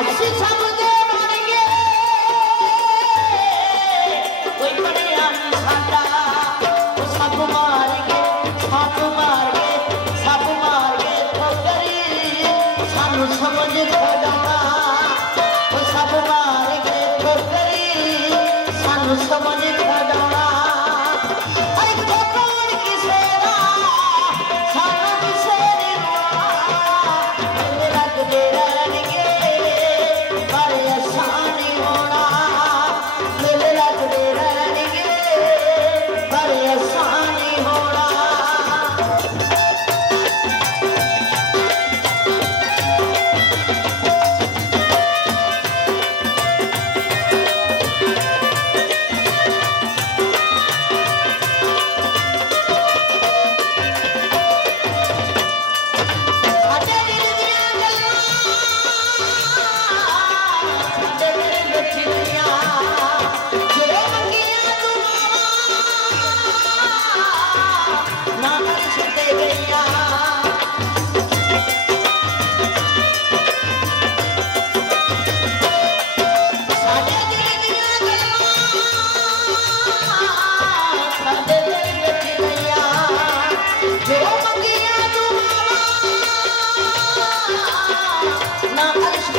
ਅਸੀਂ ਸਭ ਦੇ ਬਣ ਗਏ ਕੋਈ ਬਣਿਆ ਨਹੀਂ ਸਾਡਾ ਉਹ ਸਭ ਮਾਰ ਗਏ ਸਭ ਮਾਰ ਗਏ ਸਭ ਮਾਰ ਗਏ ਠੋਕਰੀ ਸਾਨੂੰ ਸਮਝ ਖੜਾਉਣਾ ਉਹ ਸਭ ਮਾਰ ਗਏ ਠੋਕਰੀ ਸਾਨੂੰ ਸਮਝ ਖੜਾਉਣਾ ਅਈ ਕੋਣ ਕਿਸੇ ਦਾ ਸਾਨੂੰ ਕਿਸੇ ਦੀ ਮਾਂ ਲੱਗਦੇ ਰਹਿਣਗੇ ਪਰ ਆਸਾਨ ਨਹੀਂ ਹੋਣਾ ਦਿਲ ਲੱਗਦੇ ਰਹਿਣਗੇ ਪਰ ਆਸਾਨ ਨਹੀਂ ਹੋਣਾ ਸਾਡੇ ਦਿਲ ਦੀਆਂ ਗੱਲਾਂ ਸਾਡੇ ਦਿਲ ਵਿੱਚ ਛਿਪੀਆਂ ਜੋ ਮੰਗੀਆਂ ਤੂੰ ਮਾਵਾਂ ਨਾ ਕਰ ਛੁੱਟੇ ਗਈਆਂ ਸਾਡੇ ਦਿਲ ਦੀਆਂ ਗੱਲਾਂ ਸਾਡੇ ਦਿਲ ਵਿੱਚ ਗਈਆਂ ਜੋ ਮੰਗੀਆਂ ਤੂੰ ਮਾਵਾਂ ਨਾ ਅਰਸ਼